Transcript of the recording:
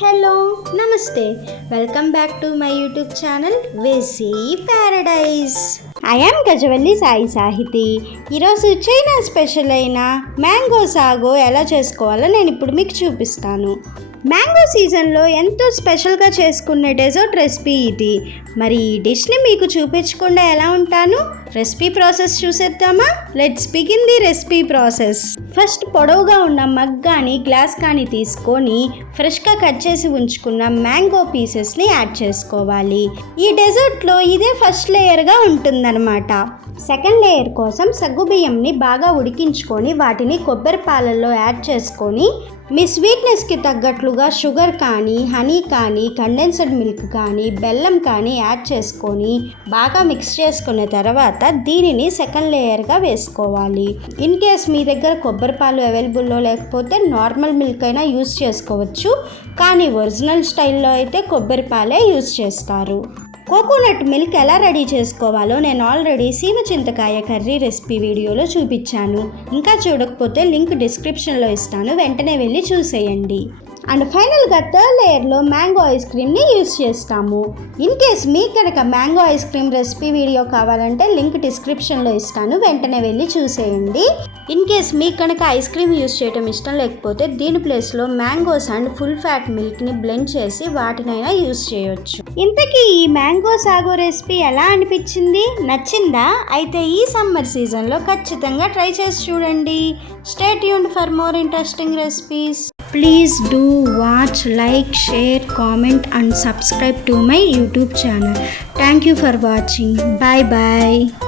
Hello namaste welcome back to my YouTube channel వేసీ paradise. I am Gajavalli Sai Sahiti. ఈరోజు China special అయిన mango sago ఎలా చేసుకోవాలో నేను ఇప్పుడు మీకు చూపిస్తాను. మ్యాంగో సీజన్లో ఎంతో స్పెషల్గా చేసుకునే డెజర్ట్ రెసిపీ ఇది. మరి ఈ డిష్ని మీకు చూపించకుండా ఎలా ఉంటాను? రెసిపీ ప్రాసెస్ చూసేద్దామా? Let's begin the recipe process. First పొడవుగా ఉన్న మగ్ కానీ గ్లాస్ కానీ తీసుకొని ఫ్రెష్గా కట్ చేసి ఉంచుకున్న మ్యాంగో పీసెస్ని యాడ్ చేసుకోవాలి. ఈ డెజర్ట్లో ఇదే ఫస్ట్ లేయర్గా ఉంటుందన్నమాట. సెకండ్ లేయర్ కోసం సగ్గుబియ్యంని బాగా ఉడికించుకొని వాటిని కొబ్బరి పాలల్లో యాడ్ చేసుకొని మీ స్వీట్నెస్కి తగ్గట్లుగా షుగర్ కానీ హనీ కానీ కండెన్స్డ్ మిల్క్ కానీ బెల్లం కానీ యాడ్ చేసుకొని బాగా మిక్స్ చేసుకున్న తర్వాత దీనిని సెకండ్ లేయర్గా వేసుకోవాలి. ఇన్ కేస్ మీ దగ్గర కొబ్బరి పాలు అవైలబుల్లో లేకపోతే నార్మల్ మిల్క్ అయినా యూస్ చేసుకోవచ్చు, కానీ ఒరిజినల్ స్టైల్లో అయితే కొబ్బరి పాలే యూస్ చేస్తారు. కోకోనట్ మిల్క్ ఎలా రెడీ చేసుకోవాలో నేను ఆల్రెడీ సీమ చింతకాయ కర్రీ రెసిపీ వీడియోలో చూపించాను. ఇంకా చూడకపోతే లింక్ డిస్క్రిప్షన్లో ఇస్తాను, వెంటనే వెళ్ళి చూసేయండి. అండ్ ఫైనల్గా థర్డ్ లేయర్లో మ్యాంగో ఐస్ క్రీమ్ని యూస్ చేస్తాము. ఇన్ కేస్ మీకు కనుక mango ice cream recipe video కావాలంటే లింక్ డిస్క్రిప్షన్లో ఇస్తాను, వెంటనే వెళ్ళి చూసేయండి. ఇన్ కేస్ మీకు కనుక ఐస్ క్రీమ్ యూస్ చేయడం ఇష్టం లేకపోతే దీని ప్లేస్లో మ్యాంగోస్ అండ్ ఫుల్ ఫ్యాట్ మిల్క్ని బ్లెండ్ చేసి వాటినైనా యూస్ చేయొచ్చు. ఇంతకీ ఈ మ్యాంగో సాగో రెసిపీ ఎలా అనిపించింది? నచ్చిందా? అయితే ఈ సమ్మర్ సీజన్లో ఖచ్చితంగా ట్రై చేసి చూడండి. Stay tuned for more interesting recipes. Please do watch, like, share, comment and subscribe to my YouTube channel. Thank you for watching. Bye bye.